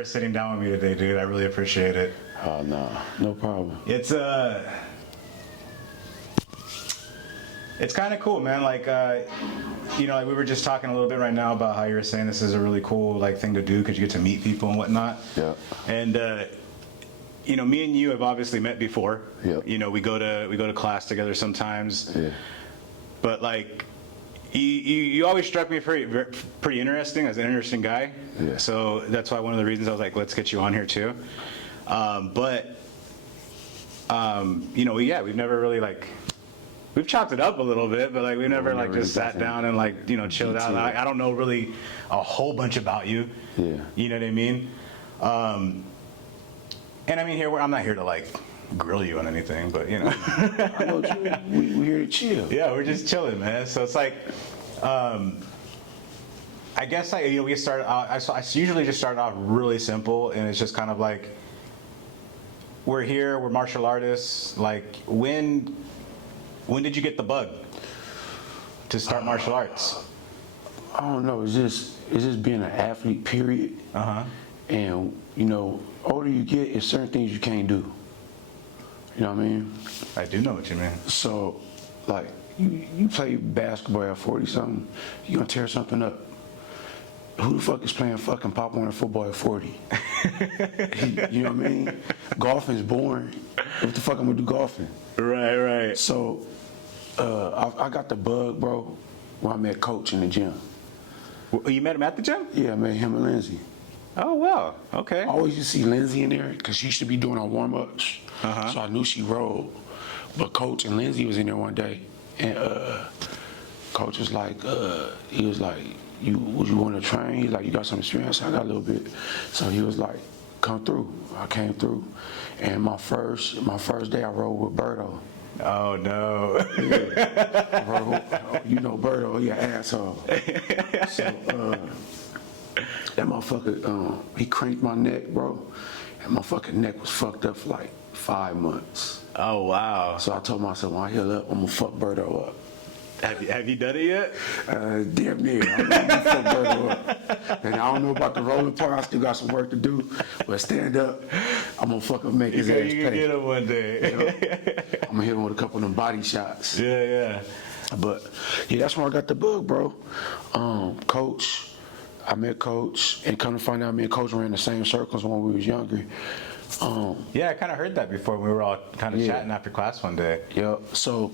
for sitting down with me today, dude. I really appreciate it. Oh, no problem. It's kind of cool, man. Like, you know, like we were just talking a little bit right now about how you were saying this is a really cool like thing to do because you get to meet people and whatnot. Yeah. And you know, me and you have obviously met before. Yeah. You know, we go to class together sometimes. Yeah. But like, you always struck me pretty interesting as an interesting guy. Yeah. So that's why one of the reasons I was like, let's get you on here too. You know, yeah, we've never really like. We've chopped it up a little bit, but like we never like just sat down and like, you know, chilled out. I don't know really a whole bunch about you. Yeah. You know what I mean? And I mean I'm not here to like grill you on anything, but you know. I know we're here to chill. Yeah, we're just chilling, man. So it's like, I guess you know, we started out. I usually just start off really simple, and it's just kind of like, we're here, we're martial artists. Like, when did you get the bug to start martial arts? I don't know. It's just being an athlete, period. And you know, older you get, it's certain things you can't do. You know what I mean? I do know what you mean. So, like, you play basketball at 40 something, you gonna tear something up. Who the fuck is playing fucking Pop Warner football at 40? You know what I mean? Golfing's boring. What the fuck I'm gonna do golfing? Right. So, I got the bug, bro, when I met Coach in the gym. You met him at the gym? Yeah, I met him and Lindsay. Oh, wow. Okay. I always used to see Lindsay in there because she used to be doing our warm-ups. So I knew she rolled. But Coach and Lindsay was in there one day, and Coach was like, he was like, would you want to train? He's like, you got some experience? I got a little bit. So he was like, come through. I came through, and my first day I rode with Berto. Oh no. Yeah. Bro, you know Berto, he an asshole. So that motherfucker, he cranked my neck, bro, and my fucking neck was fucked up for like 5 months. Oh wow. So I told myself, when I heal up, I'm gonna fuck Berto up. Have you done it yet? Damn near. I'm gonna fuck Berto up. And I don't know about the rolling part. I still got some work to do. But stand up, I'm gonna fuck up, make his ass pay. You can get him one day. You know? I'm gonna hit him with a couple of them body shots. Yeah. But yeah, that's when I got the bug, bro. Coach, I met Coach, and come to find out, me and Coach were in the same circles when we was younger. Yeah, I kind of heard that before. We were all kind of chatting after class one day. Yep. So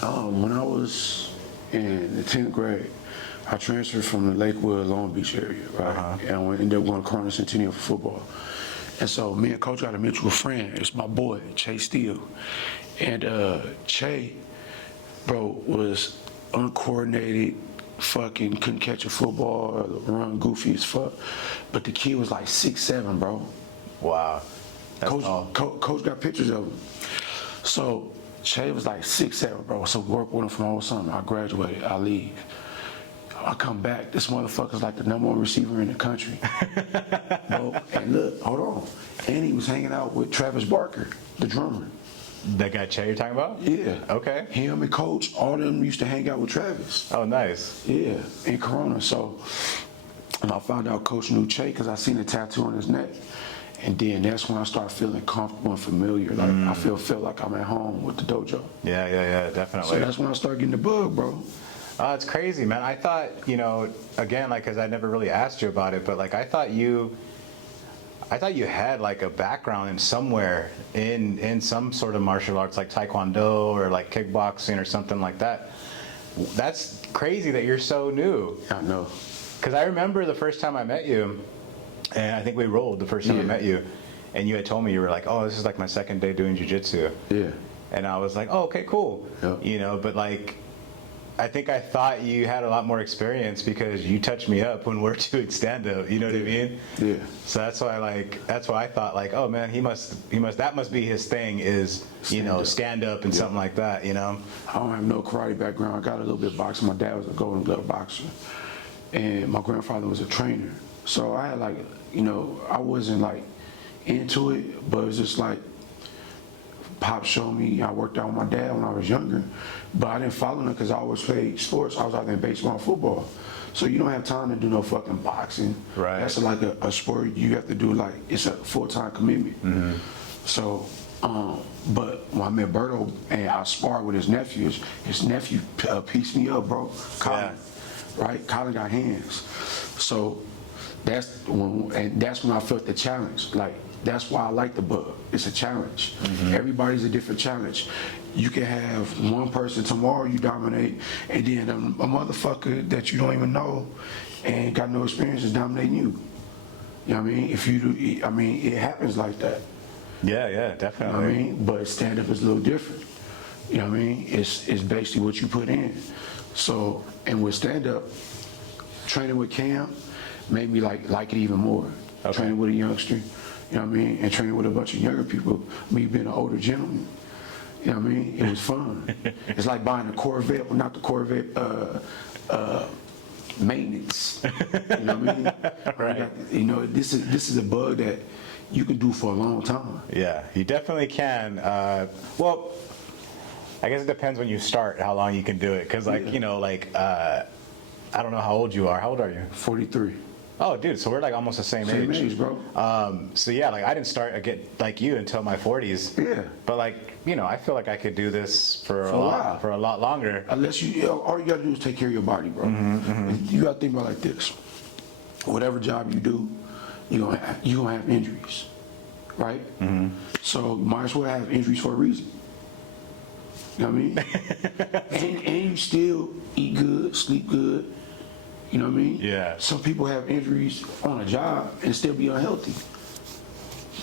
when I was in the 10th grade, I transferred from the Lakewood, Long Beach area, right? And I ended up going to Corona Centennial for football. And so me and Coach got a mutual friend. It's my boy, Che Steele. And Che, bro, was uncoordinated, fucking couldn't catch a football, run goofy as fuck. But the kid was like 6'7", bro. Wow. Coach got pictures of him. So Che was like 6'7", bro. So we worked with him from all summer. I graduated, I leave. I come back, this motherfucker's like the #1 receiver in the country. Bro, and look, hold on. And he was hanging out with Travis Barker, the drummer. That guy Che you're talking about? Yeah. Okay. Him and Coach, all of them used to hang out with Travis. Oh, nice. Yeah, in Corona. So, and I found out Coach knew Che because I seen the tattoo on his neck. And then that's when I started feeling comfortable and familiar. Like I feel like I'm at home with the dojo. Yeah, definitely. So that's when I started getting the bug, bro. Oh, it's crazy, man. I thought, you know, again, like, because I never really asked you about it, but like, I thought you had like a background in somewhere in some sort of martial arts, like Taekwondo or like kickboxing or something like that. That's crazy that you're so new. I know. Because I remember the first time I met you, and I think we rolled the first time I met you, and you had told me, you were like, oh, this is like my second day doing jiu-jitsu. Yeah. And I was like, oh, okay, cool. Yeah. You know, but like, I think I thought you had a lot more experience because you touched me up when we're doing stand-up. You know what I mean? Yeah. So that's why I thought like, oh man, that must be his thing is, you know, stand up and something like that. You know. I don't have no karate background. I got a little bit of boxing. My dad was a Golden Glove boxer, and my grandfather was a trainer. So I had like, you know, I wasn't like into it, but it was just like, Pop showed me. I worked out with my dad when I was younger, but I didn't follow him because I always played sports. I was either in baseball or football. So you don't have time to do no fucking boxing. Right. That's like a sport you have to do, like, it's a full-time commitment. So, but when I met Berto and I sparred with his nephew pieced me up, bro. Colin, right? Colin got hands. So that's when I felt the challenge. Like, that's why I like the bug. It's a challenge. Everybody's a different challenge. You can have one person tomorrow you dominate, and then a motherfucker that you don't even know and got no experience is dominating you. You know what I mean? If you do, I mean, it happens like that. Yeah, definitely. You know what I mean? But stand-up is a little different. You know what I mean? It's basically what you put in. So, and with stand-up, training with Cam made me like it even more. Okay. Training with a youngster, you know what I mean? And training with a bunch of younger people, me being an older gentleman. You know what I mean? It was fun. It's like buying a Corvette, well, not the Corvette, maintenance. You know what I mean? Right. You know, this is a bug that you can do for a long time. Yeah, you definitely can. Well, I guess it depends when you start, how long you can do it. Because, like, you know, like, I don't know how old you are. How old are you? 43. Oh, dude, so we're like almost the same age. Same age, bro. So yeah, like I didn't start like you until my 40s. Yeah. But like, you know, I feel like I could do this for a while. for a lot longer. Unless all you gotta do is take care of your body, bro. You gotta think about it like this. Whatever job you do, you're gonna have injuries, right? So you might as well have injuries for a reason. You know what I mean? and you still eat good, sleep good. You know what I mean? Yeah. Some people have injuries on a job and still be unhealthy.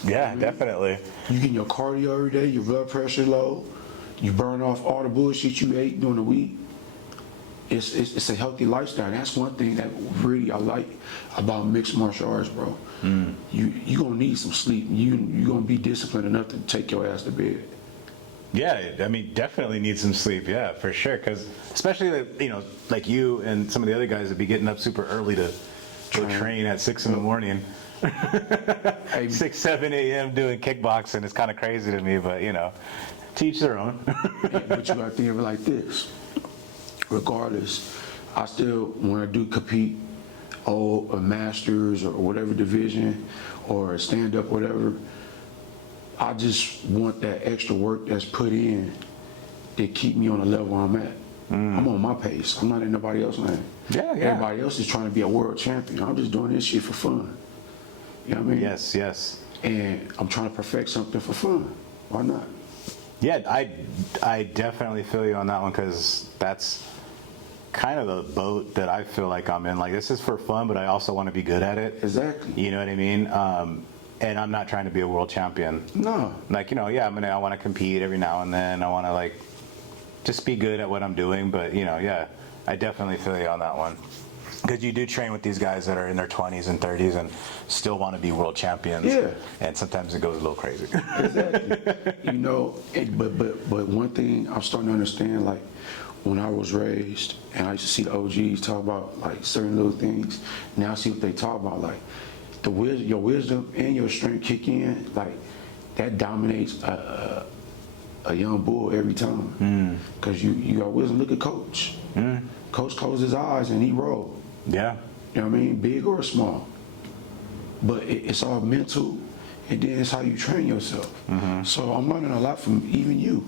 Yeah, definitely. You get your cardio every day, your blood pressure low, you burn off all the bullshit you ate during the week. It's a healthy lifestyle. That's one thing that really I like about mixed martial arts, bro. You gonna need some sleep. You gonna be disciplined enough to take your ass to bed. Yeah, I mean, definitely need some sleep. Yeah, for sure. Because especially, you know, like you and some of the other guys would be getting up super early to go train at 6 in the morning. 6, 7 a.m. doing kickboxing is kind of crazy to me, but you know, teach their own. But you got to think of it like this. Regardless, I still, when I do compete, a masters or whatever division or a stand-up, whatever, I just want that extra work that's put in to keep me on the level I'm at. I'm on my pace. I'm not in nobody else's lane. Yeah. Everybody else is trying to be a world champion. I'm just doing this shit for fun. You know what I mean? Yes. And I'm trying to perfect something for fun. Why not? Yeah, I definitely feel you on that one because that's kind of the boat that I feel like I'm in. Like, this is for fun, but I also want to be good at it. Exactly. You know what I mean? And I'm not trying to be a world champion. No. Like, you know, yeah, I want to compete every now and then. I want to, like, just be good at what I'm doing. But, you know, yeah, I definitely feel you on that one. Because you do train with these guys that are in their 20s and 30s and still want to be world champions. Yeah. And sometimes it goes a little crazy. Exactly. You know, but one thing I'm starting to understand, like, when I was raised and I used to see the OGs talk about, like, certain little things, now I see what they talk about, like, your wisdom and your strength kick in, like, that dominates a young bull every time. Because you got wisdom. Look at Coach. Coach closed his eyes and he rolled. Yeah. You know what I mean? Big or small. But it's all mental, and then it's how you train yourself. So I'm learning a lot from even you.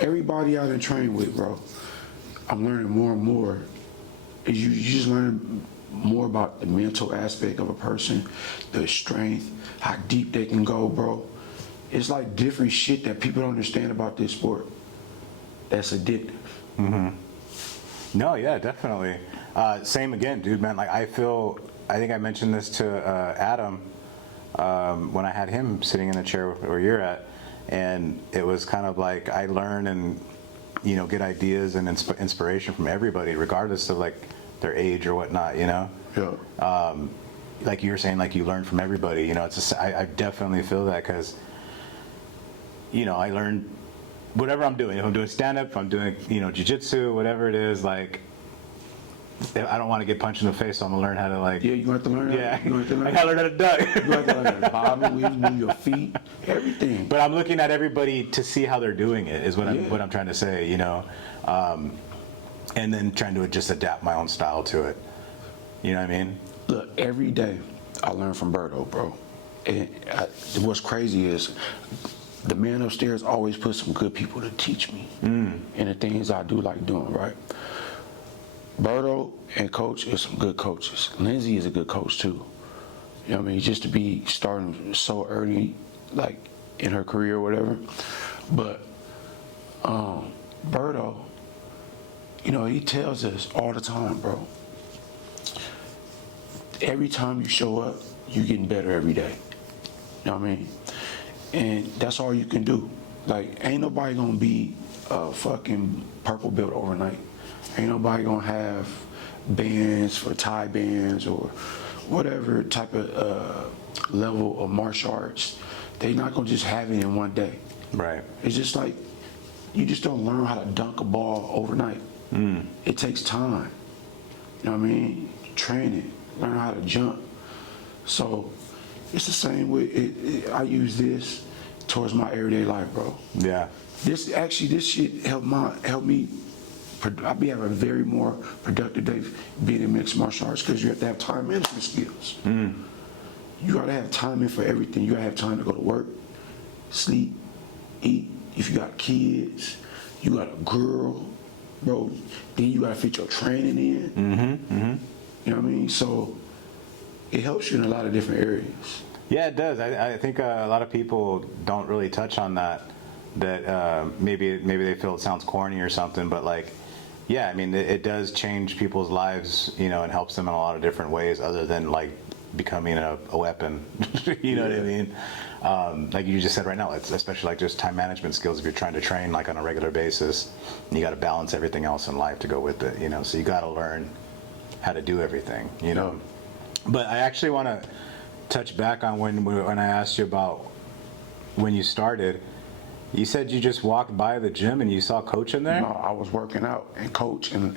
Everybody I've been training with, bro, I'm learning more and more. You just learn more about the mental aspect of a person, the strength, how deep they can go, bro. It's like different shit that people don't understand about this sport. That's addictive. No, yeah, definitely. Same again, dude, man. Like, I think I mentioned this to Adam when I had him sitting in the chair where you're at, and it was kind of like I learn and, you know, get ideas and inspiration from everybody, regardless of, like, their age or whatnot, you know? Yeah. Like you were saying, like, you learn from everybody, you know? I definitely feel that because, you know, I learned whatever I'm doing. If I'm doing stand-up, if I'm doing, you know, jiu-jitsu, whatever it is, like, I don't want to get punched in the face, so I'm gonna learn how to, like. Yeah, you gonna have to learn that. Yeah, You gonna have to learn I gotta learn how to duck. You have to learn how to bob, move your feet, everything. But I'm looking at everybody to see how they're doing it. Is what Yeah. I'm trying to say, you know, and then trying to just adapt my own style to it. You know what I mean? Look, every day I learn from Berto, bro. And what's crazy is the man upstairs always puts some good people to teach me and the things I do like doing, right? Berto and Coach is some good coaches. Lindsay is a good coach too. You know what I mean? Just to be starting so early, like in her career or whatever. But Berto, you know, he tells us all the time, bro. Every time you show up, you're getting better every day. You know what I mean? And that's all you can do. Like, ain't nobody gonna be a fucking purple belt overnight. Ain't nobody gonna have bands for Thai bands or whatever type of level of martial arts. They not gonna just have it in one day. Right. It's just like, you just don't learn how to dunk a ball overnight. It takes time. You know what I mean? Training, learn how to jump. So it's the same way. I use this towards my everyday life, bro. Yeah. This shit helped me. I'll be having a very more productive day being in mixed martial arts because you have to have time management skills. You gotta have timing for everything. You gotta have time to go to work, sleep, eat. If you got kids, you got a girl, bro. Then you gotta fit your training in. You know what I mean? So it helps you in a lot of different areas. Yeah, it does. I think a lot of people don't really touch on that. Maybe they feel it sounds corny or something, but like, yeah, I mean, it does change people's lives, you know, and helps them in a lot of different ways other than like becoming a weapon. You know what I mean? Like you just said right now, it's especially like just time management skills. If you're trying to train like on a regular basis, you got to balance everything else in life to go with it, you know. So you got to learn how to do everything, you know. But I actually want to touch back on when I asked you about when you started. You said you just walked by the gym and you saw Coach in there? No, I was working out and Coach and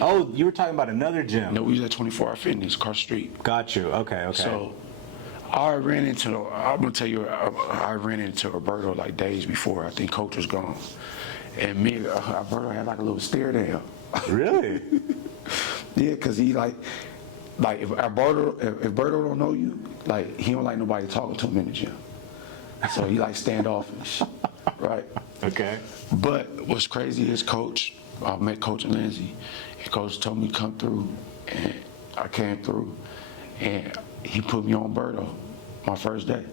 Oh, you were talking about another gym. no, we was at 24 Hour Fitness, across the street. Got you. Okay. So I ran into Roberto like days before. I think Coach was gone. And me and Roberto had like a little stare down. Really? Yeah, because he like if Berto don't know you, like he don't like nobody talking to him in the gym. So he like standoffish, right? Okay. But what's crazy is Coach, I met Coach and Lindsay, and Coach told me to come through, and I came through, and he put me on Berto my first day.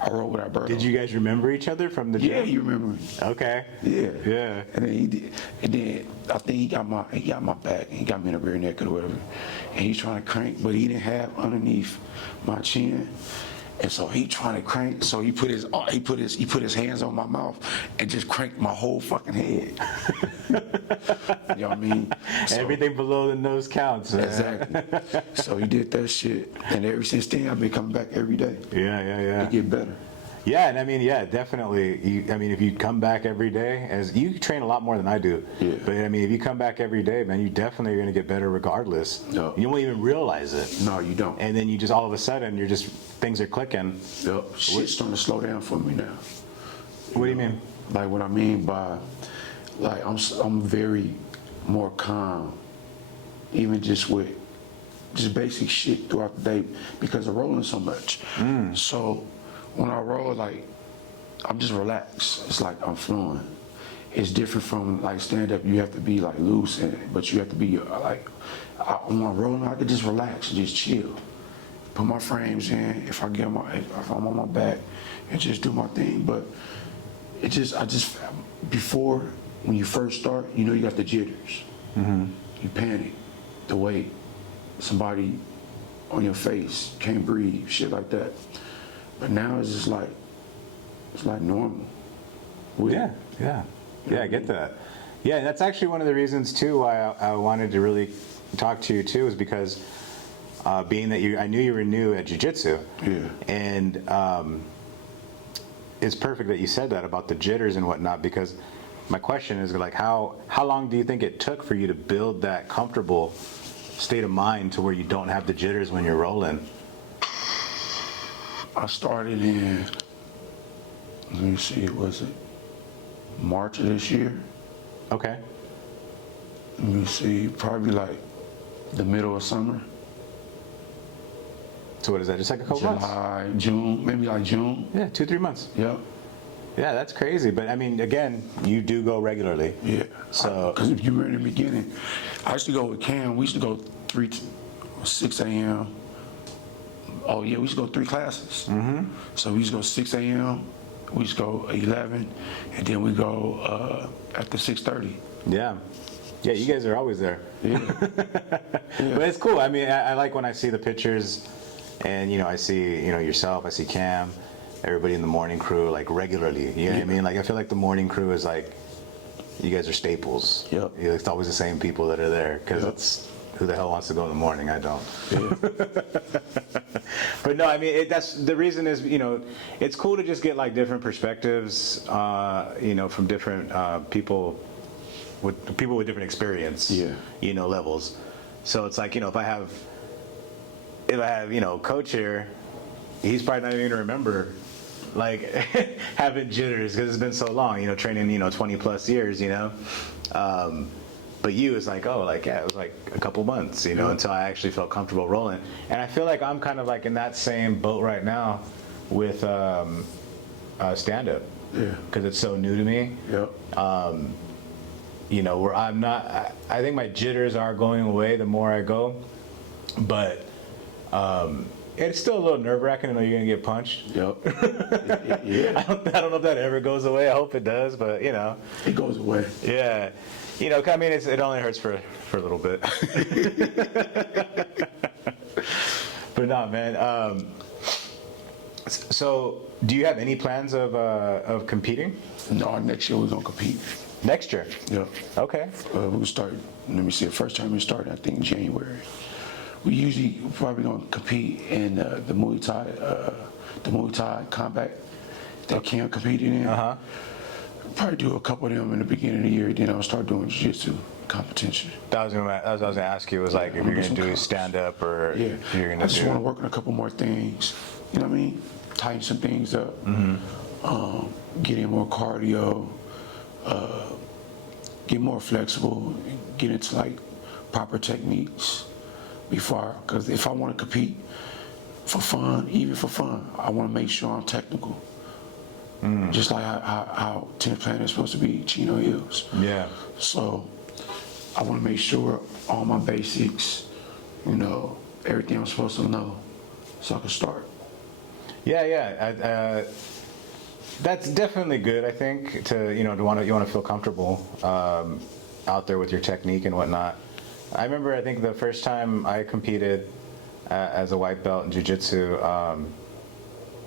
I rode with Berto. Did you guys remember each other from the gym? Yeah, he remember me. Okay. Yeah. Yeah. And then he did. And then I think he got my back. He got me in a rear naked or whatever. And he's trying to crank, but he didn't have underneath my chin. And so he trying to crank. So he put his hands on my mouth and just cranked my whole fucking head. You know what I mean? So, everything below the nose counts. Man. Exactly. So he did that shit, and ever since then I've been coming back every day. Yeah. To get better. Yeah, and I mean, yeah, definitely. I mean, if you come back every day, as you train a lot more than I do, Yeah. But I mean, if you come back every day, man, you definitely are going to get better regardless. No. You won't even realize it. No, you don't. And then you just all of a sudden, things are clicking. Yep. Shit's starting to slow down for me now. What do you mean? Like what I mean by, like I'm very more calm, even just with just basic shit throughout the day because of rolling so much. So when I roll, like I'm just relaxed. It's like I'm flowing. It's different from like stand up. You have to be like loose, but you have to be like when I'm rolling, I can just relax and just chill. Put my frames in if I'm on my back and just do my thing. But before when you first start, you know you got the jitters. You panic, the weight, somebody on your face, can't breathe, shit like that. But now it's just like normal. Yeah, I get that. Yeah, that's actually one of the reasons too why I wanted to really talk to you too, is because being that I knew you were new at jiu-jitsu. Yeah. And it's perfect that you said that about the jitters and whatnot, because my question is like, how long do you think it took for you to build that comfortable state of mind to where you don't have the jitters when you're rolling? I started in, let me see, was it March of this year? Okay. Let me see, probably like the middle of summer. So what is that? Just like a couple months? July, June, maybe like June. Yeah, 2-3 months. Yep. Yeah, that's crazy. But I mean, again, you do go regularly. Yeah. So because if you were in the beginning, I used to go with Cam. We used to go 6 a.m. Oh yeah, we used to go 3 classes. Mm-hmm. So we used to go 6 a.m. We used to go 11, and then we go after 6:30. yeah. Yeah, you guys are always there. Yeah. But it's cool. I mean, I like when I see the pictures, and I see yourself, I see Cam, everybody in the morning crew like regularly. You know what I mean? Like I feel like the morning crew is like, you guys are staples. Yep. It's always the same people that are there because Yep. it's who the hell wants to go in the morning? I don't. Yeah. But no, I mean that's the reason is it's cool to just get like different perspectives, from different people with different experience. Yeah. Levels. So it's like if I have coach here, he's probably not even gonna remember like having jitters because it's been so long. Training 20 plus years. But you is like, it was like a couple months, until I actually felt comfortable rolling. And I feel like I'm kind of like in that same boat right now with stand-up. Yeah. Because it's so new to me. Yep. Where I'm not, I think my jitters are going away the more I go. But it's still a little nerve-wracking to know you're going to get punched. Yep. Yeah. I don't know if that ever goes away. I hope it does, but It goes away. Yeah. I mean, it only hurts for a little bit. But no, man. So, do you have any plans of competing? No, next year we're gonna compete. Next year? Yeah. Okay. We'll start. Let me see. The first time we started, I think January. We usually probably gonna compete in the Muay Thai combat that Cam competed in. Uh-huh. Probably do a couple of them in the beginning of the year. Then I'll start doing jiu-jitsu competition. That was what I was gonna ask you. Was like if you're gonna do stand up or Yeah. if you're I gonna just do. want to work on a couple more things. You know what I mean? Tighten some things up. Get in more cardio. Get more flexible. Get into like proper techniques before. Because if I want to compete for fun, even for fun, I want to make sure I'm technical. Just like how 10th Planet is supposed to be, CHINO is. Yeah. So I want to make sure all my basics, everything I'm supposed to know, so I can start. Yeah. That's definitely good. I think to you want to feel comfortable out there with your technique and whatnot. I remember I think the first time I competed as a white belt in jiu-jitsu,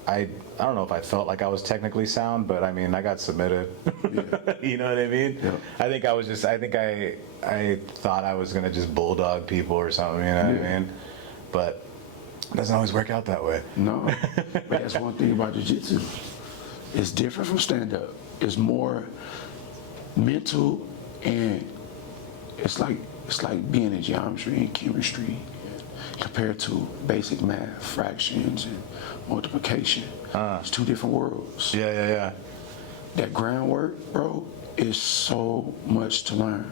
I don't know if I felt like I was technically sound, but I mean I got submitted. Yeah. You know what I mean? Yeah. I think I thought I was gonna just bulldog people or something. You know what I mean? But it doesn't always work out that way. No, but that's one thing about jiu-jitsu. It's different from stand-up. It's more mental, and it's like being in geometry and chemistry compared to basic math, fractions and multiplication. It's 2 different worlds. Yeah. That groundwork, bro, is so much to learn.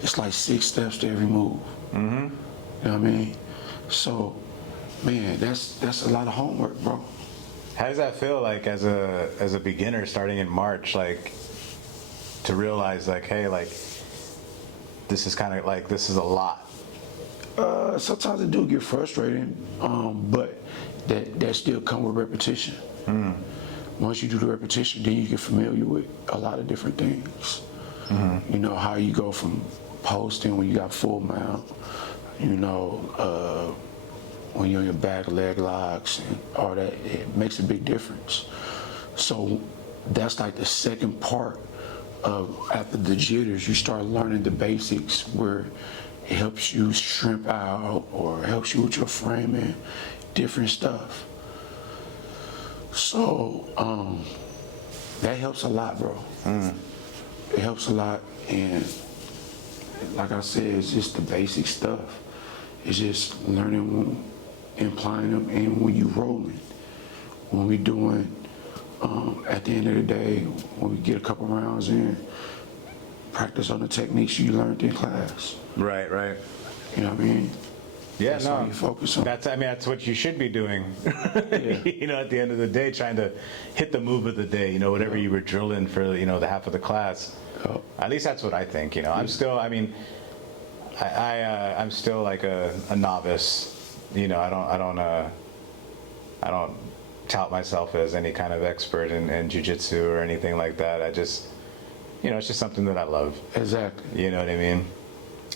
It's like 6 steps to every move. Mm-hmm. You know what I mean? So, man, that's a lot of homework, bro. How does that feel like as a beginner starting in March, like to realize like, hey, like this is kind of like this is a lot? Sometimes it do get frustrating, but that still come with repetition. Once you do the repetition, then you get familiar with a lot of different things. You know how you go from posting when you got full mount, when you're on your back leg locks and all that, it makes a big difference. So that's like the second part of after the jitters, you start learning the basics where it helps you shrimp out or helps you with your framing, different stuff. So that helps a lot, bro. It helps a lot, and like I said, it's just the basic stuff. It's just learning and applying them, and when you rolling, when we doing, at the end of the day, when we get a couple rounds in, practice on the techniques you learned in class. Right. You know what I mean? Yeah, That's no, all you focus on. that's what you should be doing. Yeah. You know, at the end of the day, trying to hit the move of the day. You know, whatever you were drilling for, you know, the half of the class. At least that's what I think. You know, I'm still. I mean, I'm still like a novice. You know, I don't tout myself as any kind of expert in jiu-jitsu or anything like that. I just, you know, it's just something that I love. Exactly. You know what I mean?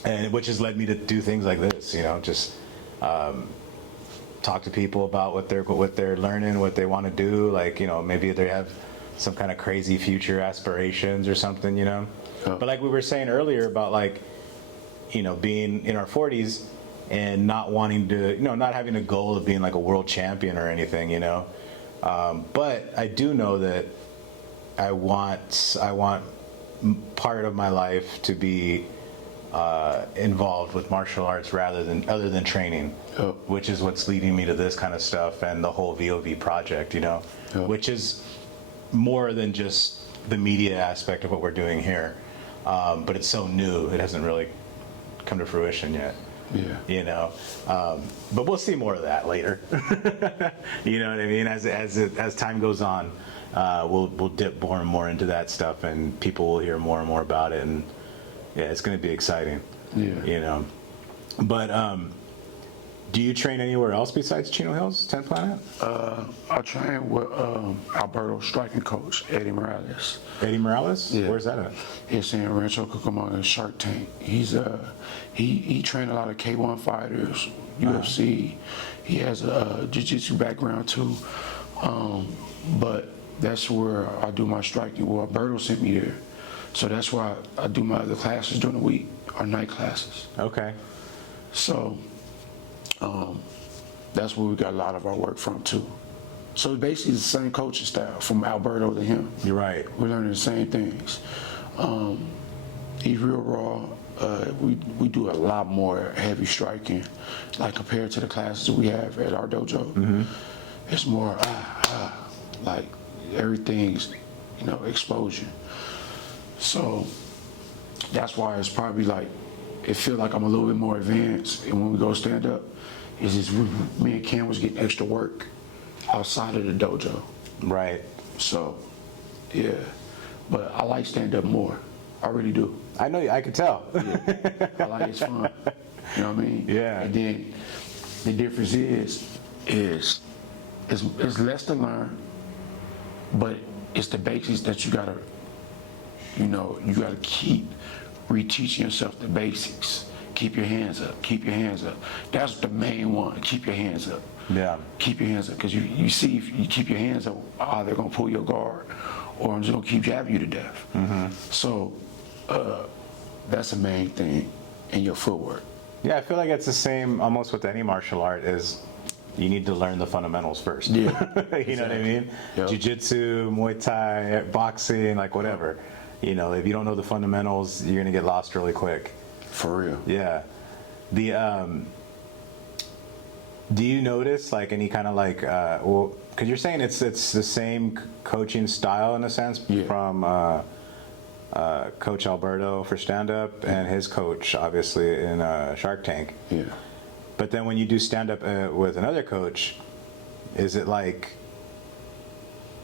And which has led me to do things like this, you know, just talk to people about what they're learning, what they want to do. Like, you know, maybe they have some kind of crazy future aspirations or something, you know. But like we were saying earlier about, like, you know, being in our 40s and not wanting to, you know, not having a goal of being like a world champion or anything, you know. But I do know that I want part of my life to be involved with martial arts other than training, which is what's leading me to this kind of stuff and the whole VOV project, you know, which is more than just the media aspect of what we're doing here. But it's so new, it hasn't really come to fruition yet. Yeah. You know, but we'll see more of that later. You know what I mean? As time goes on, we'll dip more and more into that stuff, and people will hear more and more about it, and yeah, it's going to be exciting. Yeah. You know, but do you train anywhere else besides Chino Hills, 10th Planet? I train with Alberto striking coach Eddie Morales. Eddie Morales? Yeah. Where's that at? He's in Rancho Cucamonga, Shark Tank. He trained a lot of K1 fighters, UFC. He has a jiu-jitsu background too, but that's where I do my striking. Well, Alberto sent me there, so that's why I do my other classes during the week, or night classes. Okay. So that's where we got a lot of our work from too. So it's basically the same coaching style from Alberto to him. You're right. We're learning the same things. He's real raw. We do a lot more heavy striking, like compared to the classes we have at our dojo. Mm-hmm. It's more like everything's, you know, explosion. So that's why it's probably like, it feels like I'm a little bit more advanced. And when we go stand up, it's just me and Cam was getting extra work outside of the dojo. Right. So, yeah. But I like stand up more. I really do. I know, I could tell. Yeah. I like it's fun. You know what I mean? Yeah. And then the difference is it's less to learn, but it's the basics that you gotta, you know, you gotta keep reteaching yourself the basics. Keep your hands up, keep your hands up. That's the main one, keep your hands up. Yeah. Keep your hands up, because you see if you keep your hands up, they're gonna pull your guard, or I'm just gonna keep jabbing you to death. Mm-hmm. So that's the main thing in your footwork. Yeah, I feel like it's the same almost with any martial art, is you need to learn the fundamentals first. Yeah. You know what I mean? Yep. Jiu-jitsu, Muay Thai, boxing, like whatever. You know, if you don't know the fundamentals, you're gonna get lost really quick. For real. Yeah. The do you notice like any kind of like well, because you're saying it's the same coaching style in a sense, yeah, from Coach Alberto for stand-up and his coach obviously in Shark Tank. Yeah. But then when you do stand-up with another coach, is it like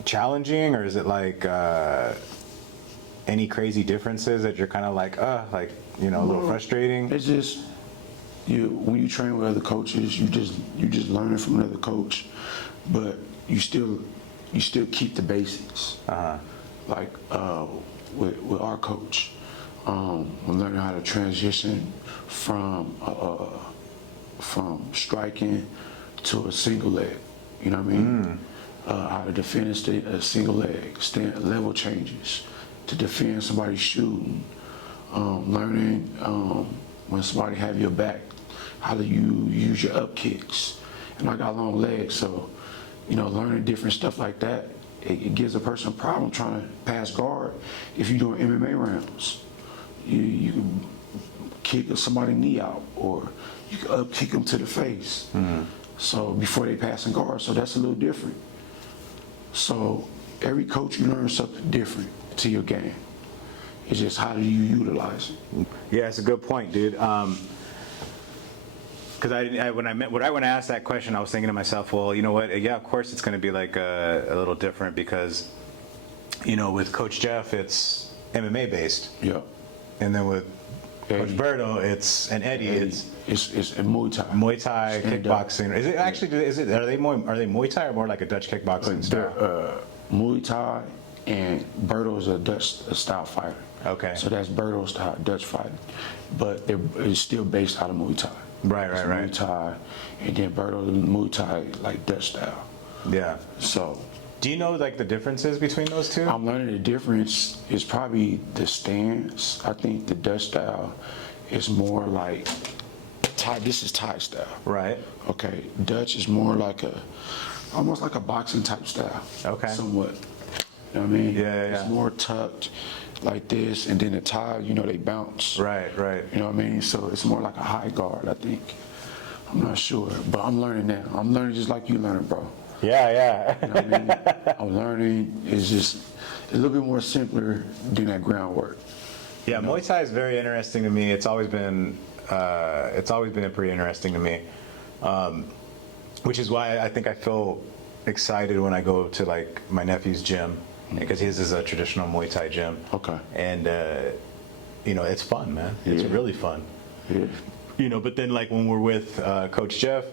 challenging, or is it like any crazy differences that you're kind of like you know, a little frustrating? It's just when you train with other coaches, you just learning from another coach, but you still keep the basics. Like with our coach, we're learning how to transition from striking to a single leg. You know what I mean? How to defend a single leg, level changes to defend somebody shooting. Learning when somebody have your back, how do you use your up kicks. And I got long legs, so, you know, learning different stuff like that, it gives a person a problem trying to pass guard. If you're doing MMA rounds, you can kick somebody's knee out, or you can up kick them to the face. Mm-hmm. So before they passing guard, so that's a little different. So every coach, you learn something different to your game. It's just how do you utilize it? Yeah, it's a good point, dude. because when I asked that question, I was thinking to myself, well, you know what? Yeah, of course it's going to be like a little different because, you know, with Coach Jeff, it's MMA based. Yeah. And then with Coach Eddie. Berto, and Eddie, It's a Muay Thai. Muay Thai, Stand up. kickboxing. Is it actually? Are they Muay Thai or more like a Dutch kickboxing style? Muay Thai and Berto's a Dutch style fighter. Okay. So that's Berto's style, Dutch fighting. But it's still based out of Muay Thai. Right. Muay Thai, and then Berto's Muay Thai, like Dutch style. Yeah. So Do you know like the differences between those two? I'm learning the difference is probably the stance. I think the Dutch style is more like Thai. This is Thai style. Right. Okay. Dutch is more like almost like a boxing type style. Okay. Somewhat. You know what I mean? Yeah. It's more tucked like this, and then the Thai, you know, they bounce. Right. You know what I mean? So it's more like a high guard, I think. I'm not sure, but I'm learning now. I'm learning just like you learning, bro. Yeah. You know what I mean? I'm learning. It's just a little bit more simpler than that groundwork. Yeah, Muay Thai is very interesting to me. It's always been pretty interesting to me, which is why I think I feel excited when I go to like my nephew's gym because his is a traditional Muay Thai gym. Okay. And you know, it's fun, man. It's Yeah. really fun. Yeah. You know, but then like when we're with Coach Jeff,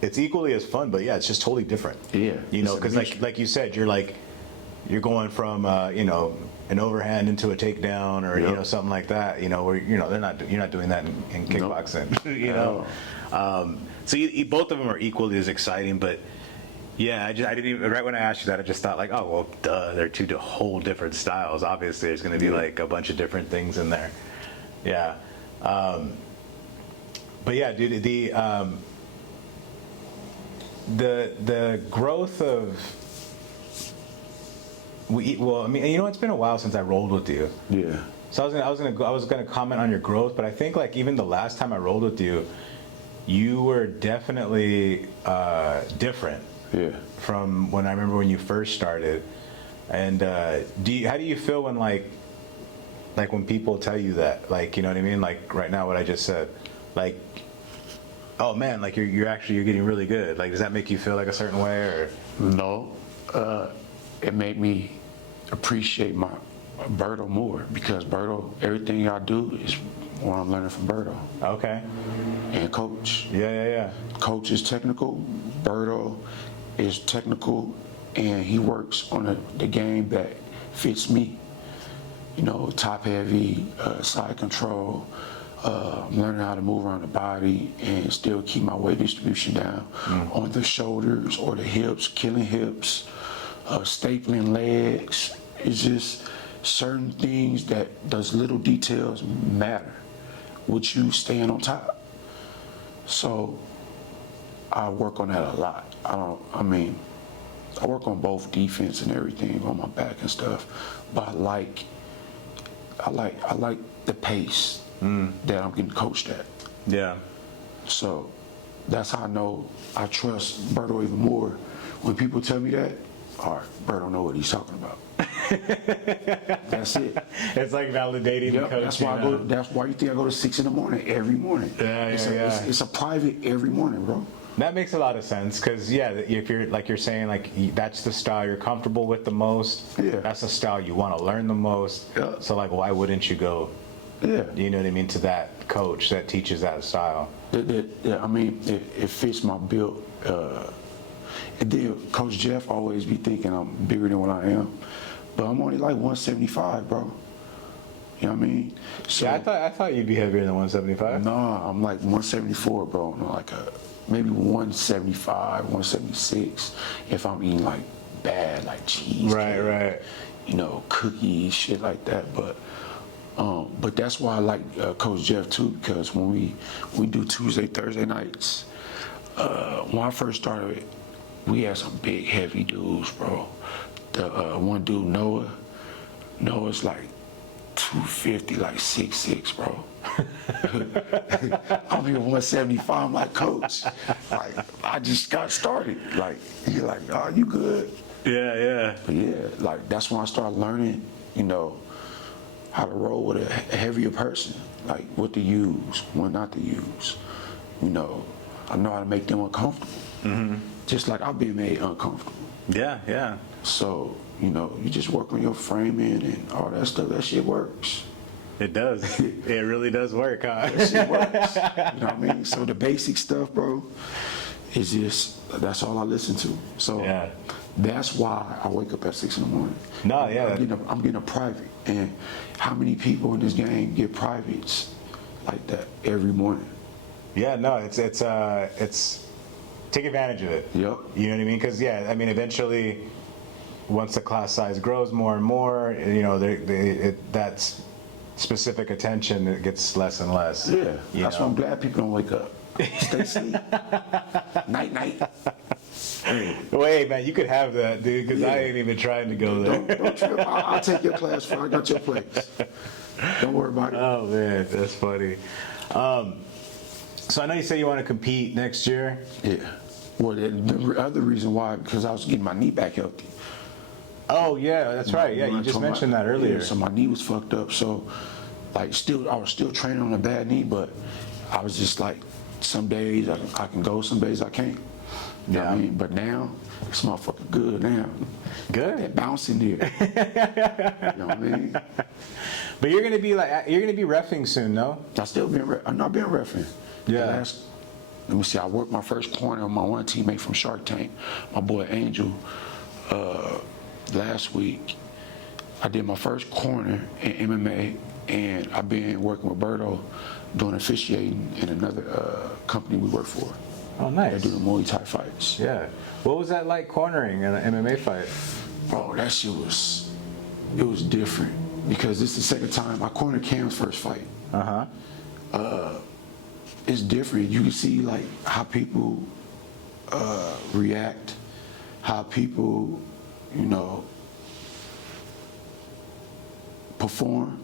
it's equally as fun, but yeah, it's just totally different. Yeah. You know, It's because adventure. like you said, you're going from you know, an overhand into a takedown or you Yep. know, something like that. You know, where you know you're not doing that in kickboxing. You know, so both of them are equally as exciting, but. Yeah, I didn't even, right when I asked you that, I just thought like, oh, well, duh, they're two whole different styles. Obviously, there's going to be like a bunch of different things in there. Yeah. But yeah, dude, the growth of, well, I mean, you know, it's been a while since I rolled with you. Yeah. So I was gonna comment on your growth, but I think like even the last time I rolled with you, you were definitely different. Yeah. From when I remember when you first started. And how do you feel when like when people tell you that, like, you know what I mean, like right now what I just said, like, oh man, like you're getting really good, like does that make you feel like a certain way? Or No, it made me appreciate my Berto more because Berto, everything I do is what I'm learning from Berto okay. and Coach. Yeah. Coach is technical, Berto is technical, and he works on the game that fits me. You know, top heavy, side control. I'm learning how to move around the body and still keep my weight distribution down on the shoulders or the hips, killing hips, stapling legs. It's just certain things those little details matter with you staying on top. So I work on that a lot. I work on both defense and everything on my back and stuff, but I like the pace that I'm getting coached at. Yeah. So that's how I know I trust Berto even more. When people tell me that, all right, Berto know what he's talking about. That's it. It's like validating the Yep, coach. that's why you know? that's why you think I go to 6 a.m. every morning. Yeah. It's a private every morning, bro. That makes a lot of sense because yeah, if you're like you're saying like that's the style you're comfortable with the most. Yeah. That's the style you want to learn the most. Yeah. So like, why wouldn't you go? Yeah. You know what I mean, to that coach that teaches that style. I mean, it fits my build. And then Coach Jeff always be thinking I'm bigger than what I am, but I'm only like 175, bro. You know what I mean? So, Yeah, I thought you'd be heavier than 175. Nah, I'm like 174, bro. I'm like maybe 175, 176 if I'm eating like bad, like cheese. Right. You know, cookies, shit like that. But that's why I like Coach Jeff too, because when we do Tuesday, Thursday nights, when I first started, we had some big, heavy dudes, bro. The one dude, Noah's like 250, like 6'6", bro. I'm here 175. I'm like, Coach, like I just got started. Like you're like, oh, you good? Yeah. But yeah, like that's when I started learning, you know, how to roll with a heavier person, like what to use, what not to use. You know, I know how to make them uncomfortable, just like I've been made uncomfortable. Yeah, yeah. So, you know, you just work on your framing and all that stuff. That shit works. It does. It really does work, huh? That shit works. You know what I mean? So the basic stuff, bro, is just, that's all I listen to. So Yeah. that's why I wake up at 6 in the morning. No, yeah. I'm getting a private. And how many people in this game get privates like that every morning? Yeah, no, it's take advantage of it. Yep. You know what I mean? Because yeah, I mean, eventually, once the class size grows more and more, you know, that's specific attention, it gets less and less. Yeah. You That's know? why I'm glad people don't wake up. Stay asleep. Night, night. Wait, man, you could have that, dude, because I Yeah. ain't even trying to go there. Don't trip. I'll take your class for I got your place. Don't worry about it. Oh man, that's funny. So I know you say you want to compete next year. Yeah. Well, the other reason why, because I was getting my knee back healthy. Oh yeah, that's right. Yeah, you just mentioned that earlier. Yeah, so my knee was fucked up. So, like, I was still training on a bad knee, but I was just like, some days I can go, some days I can't. You know what I mean? But now, this motherfucker good now. Good. That bouncing there. You know what I mean? But you're gonna be reffing soon, no? I'm not been reffing. Yeah. Let me see, I worked my first corner on my one teammate from Shark Tank, my boy Angel, last week. I did my first corner in MMA, and I've been working with Berto doing officiating in another company we work for. Oh, They nice. do the Muay Thai fights. Yeah. What was that like cornering in an MMA fight? Bro, that shit was different because this is the second time I cornered Cam's first fight. It's different. You can see like how people react, how people, you know, perform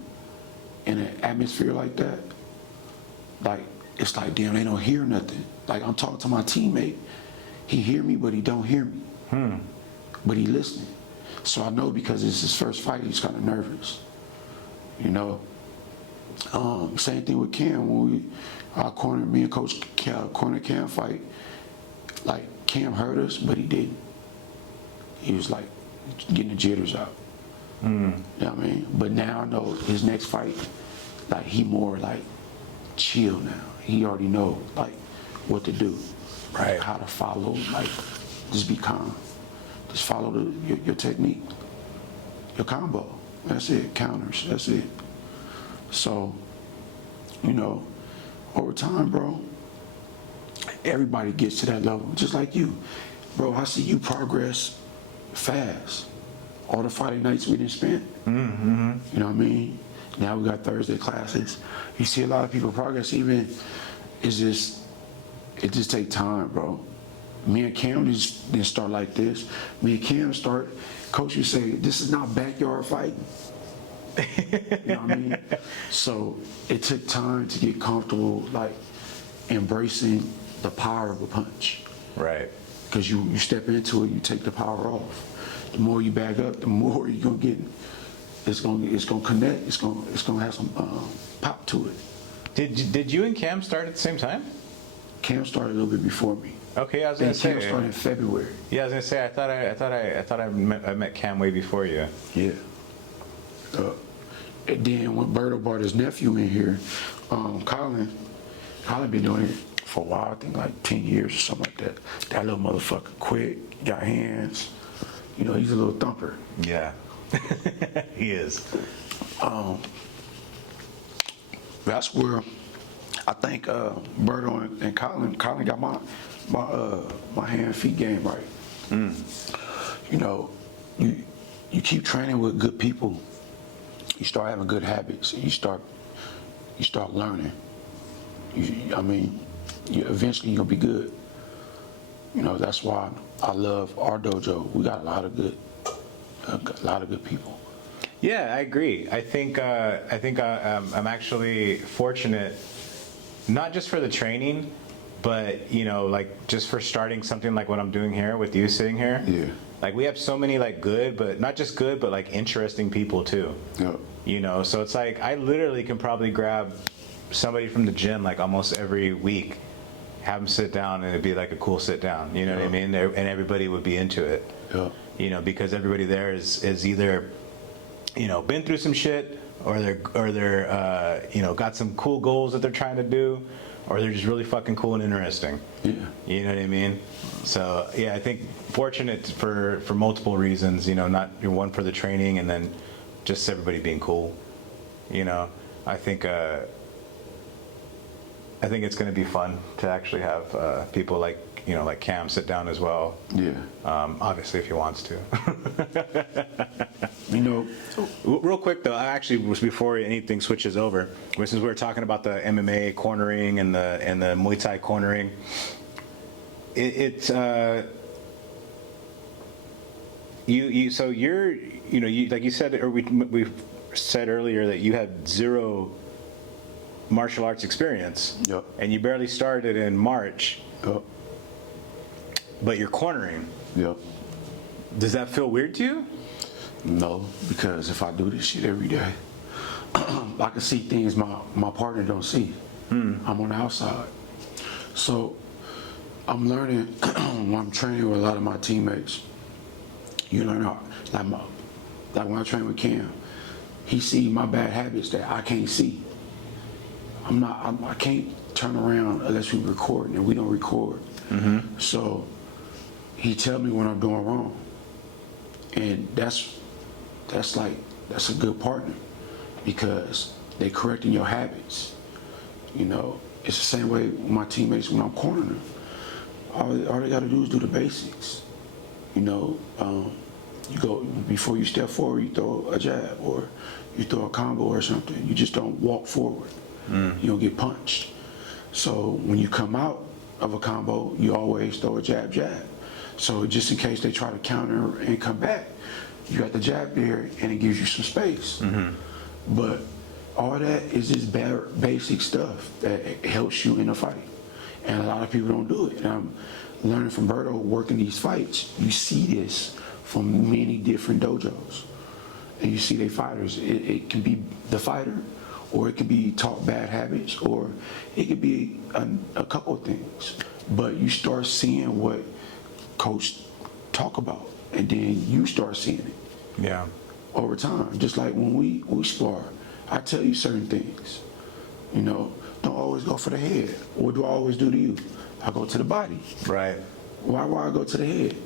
in an atmosphere like that. Like, it's like, damn, they don't hear nothing. Like, I'm talking to my teammate. He hear me, but he don't hear me. But he listening. So I know because it's his first fight, he's kind of nervous. You know? Same thing with Cam. When me and Coach corner Cam fight, like, Cam hurt us, but he didn't. He was like getting the jitters out. You know what I mean? But now I know his next fight, like, he more like chill now. He already know like what to do, Right. How to follow, like, just be calm. Just follow your technique, your combo. That's it. Counters. That's it. So, you know, over time, bro, everybody gets to that level, just like you. Bro, I see you progress fast. All the Friday nights we didn't spend. You know what I mean? Now we got Thursday classes. You see a lot of people progress. It just take time, bro. Me and Cam didn't start like this. Me and Cam start, Coach would say, this is not backyard fighting. You know what I mean? So it took time to get comfortable, like, embracing the power of a punch. Right. Because you step into it, you take the power off. The more you back up, the more you're gonna get. It's gonna connect. It's gonna have some pop to it. Did you and Cam start at the same time? Cam started a little bit before me. Okay, I was And gonna say. Cam started in February. Yeah, I was gonna say. I thought I met Cam way before you. Yeah. And then when Berto brought his nephew in here, Colin been doing it for a while. I think like 10 years or something like that. That little motherfucker quick, got hands. You know, he's a little thumper. Yeah. He is. That's where I think Berto and Colin got my hand and feet game right. You know, you keep training with good people, you start having good habits, and you start learning. Eventually you're gonna be good. You know, that's why I love our dojo. We got a lot of good people. Yeah, I agree. I think I'm actually fortunate, not just for the training, but you know, like just for starting something like what I'm doing here with you sitting here. Yeah. Like we have so many like good, but not just good, but like interesting people too. Yeah. you know. So it's like I literally can probably grab somebody from the gym like almost every week, have them sit down, and it'd be like a cool sit down. You know what I mean? And everybody would be into it. Yeah. You know, because everybody there is either, you know, been through some shit, or they're you know, got some cool goals that they're trying to do, or they're just really fucking cool and interesting. Yeah. You know what I mean? So yeah, I think fortunate for multiple reasons. You know, not one for the training, and then just everybody being cool. You know, I think it's going to be fun to actually have people like, you know, like Cam sit down as well. Yeah. Obviously, if he wants to. You know, Real quick though, I actually was before anything switches over, since we were talking about the MMA cornering and the Muay Thai cornering, so you're, you know, you like you said, or we said earlier that you had zero martial arts experience. Yep. And you barely started in March. Yep. But you're cornering. Yep. Does that feel weird to you? No, because if I do this shit every day, I can see things my partner don't see. I'm on the outside. So I'm learning when I'm training with a lot of my teammates. You learn how, like when I train with Cam, he see my bad habits that I can't see. I can't turn around unless we record, and we don't record. So he tell me when I'm doing wrong, and that's a good partner, because they correcting your habits. You know, it's the same way with my teammates when I'm cornering them. All they got to do is do the basics. You know, you go before you step forward, you throw a jab or you throw a combo or something. You just don't walk forward. You don't get punched. So when you come out of a combo, you always throw a jab, jab. So just in case they try to counter and come back, you got the jab there, and it gives you some space. But all that is just basic stuff that helps you in a fight. And a lot of people don't do it. And I'm learning from Berto, working these fights, you see this from many different dojos. And you see they fighters. It can be the fighter, or it could be taught bad habits, or it could be a couple of things. But you start seeing what coach talk about, and then you start seeing it. Yeah. Over time. Just like when we spar, I tell you certain things. You know, don't always go for the head. What do I always do to you? I go to the body. Right. Why I go to the head?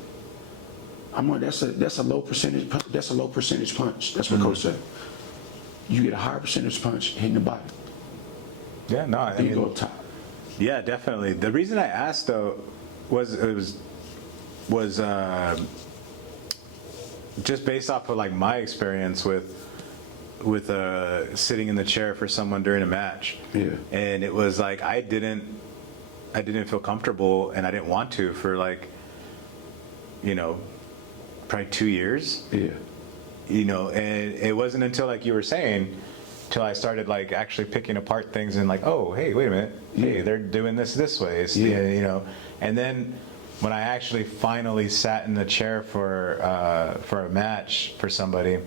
That's a low percentage. That's a low percentage punch. That's what coach said. You get a higher percentage punch hitting the body. Yeah. No. I Then you mean, go up top. yeah, definitely. The reason I asked though was just based off of like my experience with sitting in the chair for someone during a match. Yeah. And it was like I didn't feel comfortable, and I didn't want to for like, you know, probably 2 years. Yeah. You know, and it wasn't until like you were saying, till I started like actually picking apart things and like, oh, hey, wait a minute, hey, they're doing this way. It's, you know, and then when I actually finally sat in the chair for a match for somebody,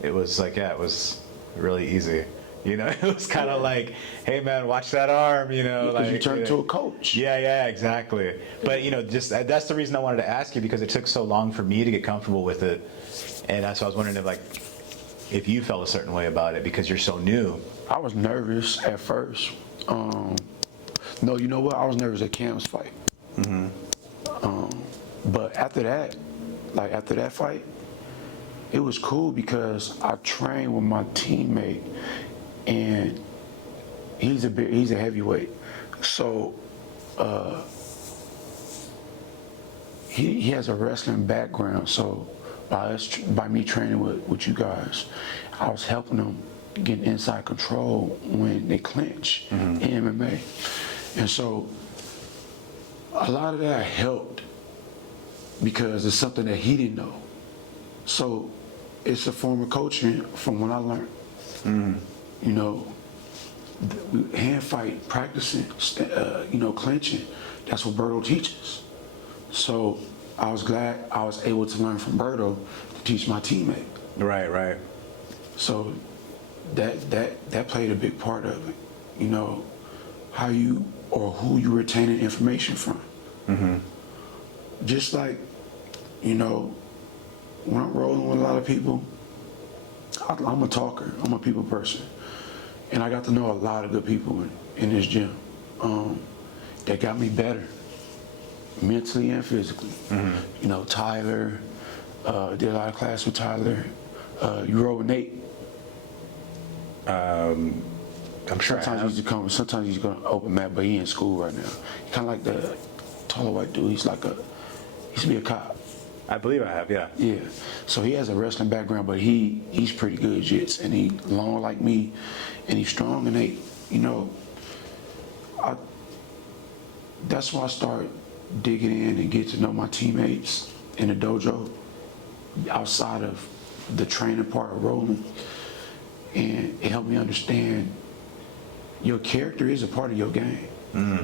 it was like, yeah, it was really easy. You know, it was kind of like, hey man, watch that arm, you know. Because like, you turn into a coach. Yeah, exactly. But you know, just that's the reason I wanted to ask you, because it took so long for me to get comfortable with it, and that's why I was wondering if you felt a certain way about it because you're so new. I was nervous at first. No, you know what? I was nervous at Cam's fight. But after that fight, it was cool because I trained with my teammate, and he's a heavyweight. So he has a wrestling background. So by me training with you guys, I was helping him get inside control when they clinch in MMA. And so a lot of that helped because it's something that he didn't know. So it's a form of coaching from what I learned. You know, hand fight, practicing, clinching. That's what Berto teaches. So I was glad I was able to learn from Berto to teach my teammate. Right. So that played a big part of it. You know, how you or who you retaining information from. Just like, you know, when I'm rolling with a lot of people, I'm a talker. I'm a people person, and I got to know a lot of good people in this gym that got me better, mentally and physically. You know, Tyler, did a lot of class with Tyler. You roll with Nate. I'm sure. Sometimes he's gonna open mat, but he in school right now. He kind of like the taller white dude. He used to be a cop. I believe I have, yeah. Yeah. So he has a wrestling background, but he's pretty good at jits, and he long like me, and he's strong, and that's why I start digging in and get to know my teammates in the dojo outside of the training part of rolling, and it helped me understand your character is a part of your game. You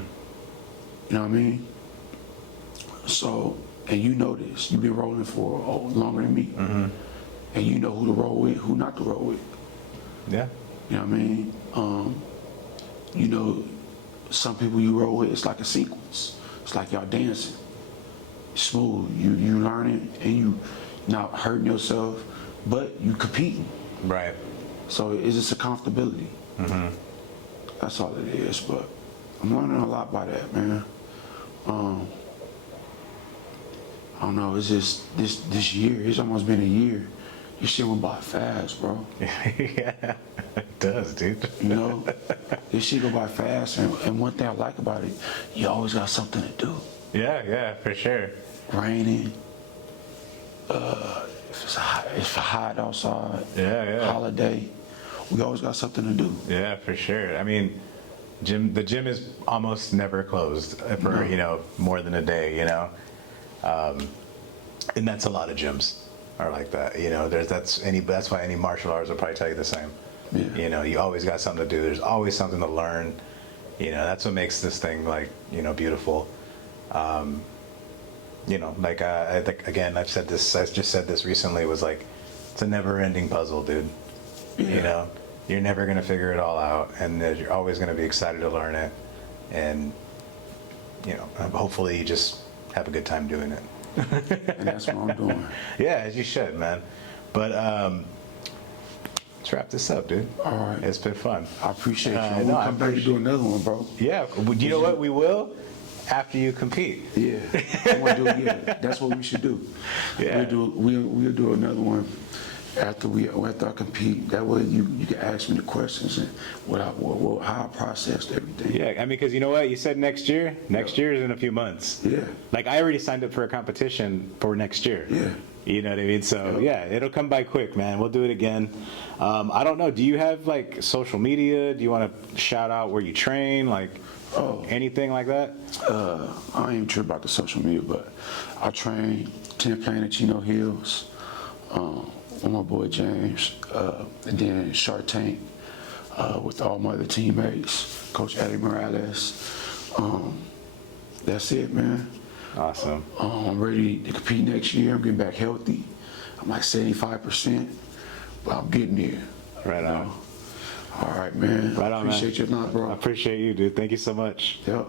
know what I mean? So, and you know this, you've been rolling for longer than me, and you know who to roll with, who not to roll with. Yeah. You know what I mean? You know, some people you roll with, it's like a sequence. It's like y'all dancing. Smooth. You learning, and you not hurting yourself, but you competing. Right. So it's just a comfortability. That's all it is. But I'm learning a lot by that, man. I don't know. It's just this year. It's almost been a year. This shit went by fast, bro. Yeah, it does, dude. You know, this shit go by fast, and one thing I like about it, you always got something to do. Yeah, for sure. Raining, if it's hot outside, holiday, we always got something to do. Yeah, for sure. I mean, the gym is almost never closed for more than a day. And that's a lot of gyms are like that. That's why any martial arts will probably tell you the same. Yeah. You always got something to do. There's always something to learn. That's what makes this thing beautiful. I think, again, I just said this recently, was like, it's a never-ending puzzle, dude. Yeah. You're never going to figure it all out, and you're always going to be excited to learn it, and hopefully you just have a good time doing it. And that's what I'm doing. Yeah, as you should, man. But let's wrap this up, dude. All right. It's been fun. I appreciate you. We'll come back to do another one, bro. Yeah. You know what? We will after you compete. Yeah. I want to do it. Yeah. That's what we should do. Yeah. We'll do another one after I compete. That way you can ask me the questions and how I processed everything. Yeah. I mean, because you know what? You said next year. Next year is in a few months. Yeah. Like, I already signed up for a competition for next year. Yeah. You know what I mean? So yeah, it'll come by quick, man. We'll do it again. I don't know. Do you have like social media? Do you want to shout out where you train? Like anything like that? I ain't even sure about the social media, but I train 10 playing at CHINO Hills with my boy James, and then Shark Tank with all my other teammates, Coach Eddie Morales. That's it, man. Awesome. I'm ready to compete next year. I'm getting back healthy. I'm like 75%, but I'm getting there. Right on. All right, man. Right on, Appreciate man. you, not, bro. I appreciate you, dude. Thank you so much. Yep.